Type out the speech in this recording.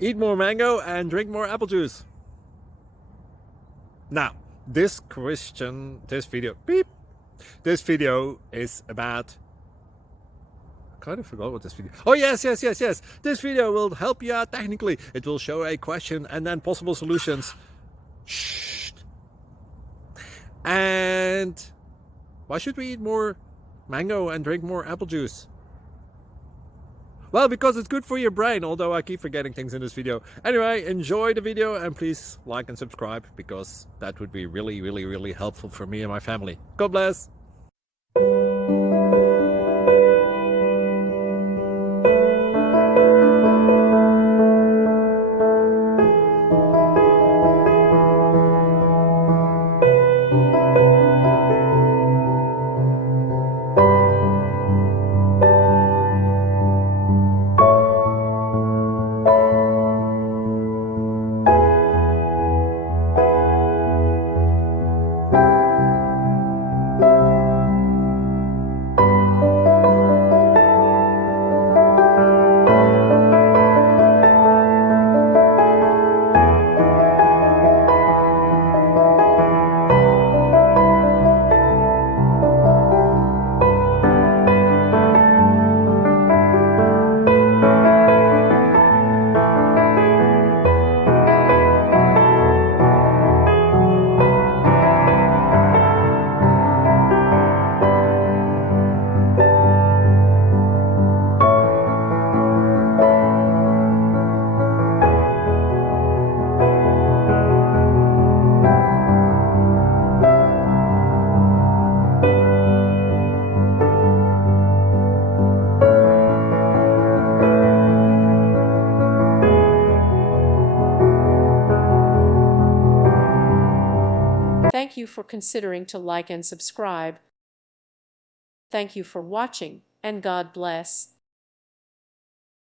Eat more mango and drink more apple juice. Now, this video is about, I kind of forgot what this video. Oh, yes. This video will help you out technically. It will show a question and then possible solutions. Shh. And why should we eat more mango and drink more apple juice? Well, because it's good for your brain, although I keep forgetting things in this video. Anyway, enjoy the video and please like and subscribe, because that would be really helpful for me and my family. God bless. Thank you for considering to like and subscribe. Thank you for watching, and God bless.